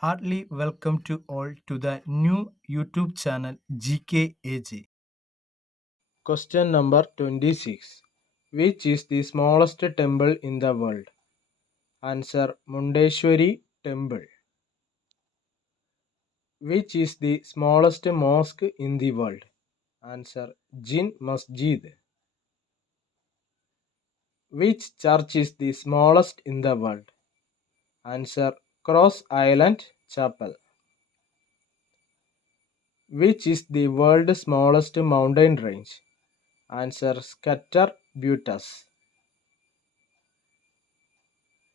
Heartily welcome to all to the new YouTube channel GKAG. Question number 26. Which is the smallest temple in the world? Answer Mundeshwari Temple. Which is the smallest mosque in the world? Answer Jin Masjid. Which church is the smallest in the world? Answer Cross Island Chapel. Which is the world's smallest mountain range? Answer Scatterbutus.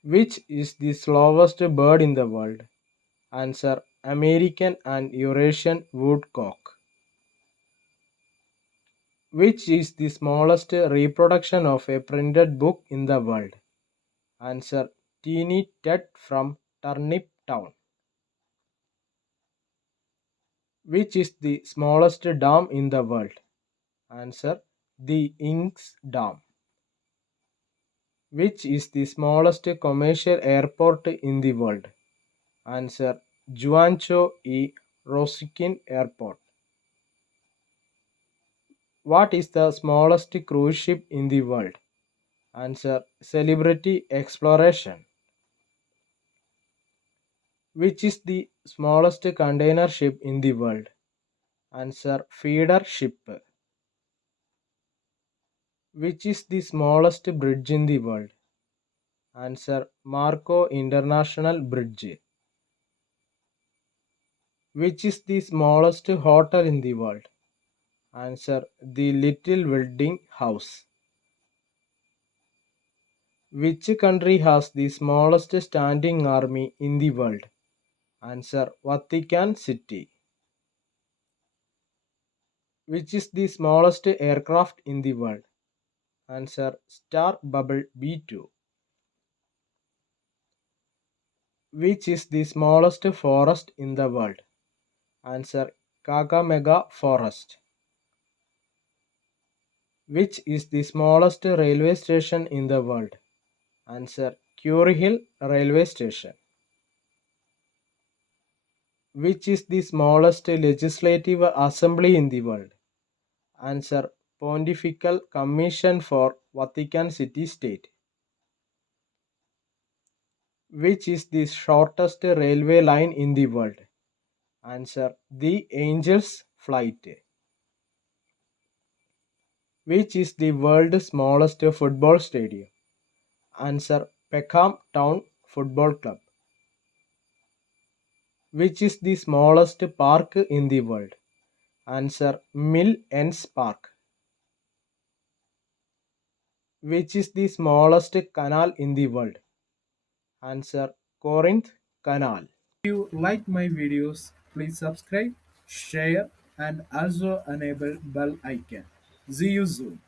Which is the slowest bird in the world? Answer American and Eurasian woodcock. Which is the smallest reproduction of a printed book in the world? Answer Teeny Ted from Turnip Town. Which is the smallest dam in the world? Answer the Inks Dam. Which is the smallest commercial airport in the world? Answer Juancho y Rosiquin Airport. What is the smallest cruise ship in the world? Answer Celebrity Exploration. Which is the smallest container ship in the world? Answer Feeder ship. Which is the smallest bridge in the world? Answer Marco International Bridge. Which is the smallest hotel in the world? Answer the Little Wedding House. Which country has the smallest standing army in the world? Answer Vatican City. Which is the smallest aircraft in the world? Answer Star Bubble B2. Which is the smallest forest in the world? Answer Kakamega Forest. Which is the smallest railway station in the world? Answer Curry Railway Station. Which is the smallest legislative assembly in the world? Answer Pontifical Commission for Vatican City State. Which is the shortest railway line in the world? Answer the Angels Flight. Which is the world's smallest football stadium? Answer Peckham Town Football Club. Which is the smallest park in the world? Answer Mill Ends Park. Which is the smallest canal in the world? Answer Corinth Canal. If you like my videos, please subscribe, share and also enable bell icon. See you soon.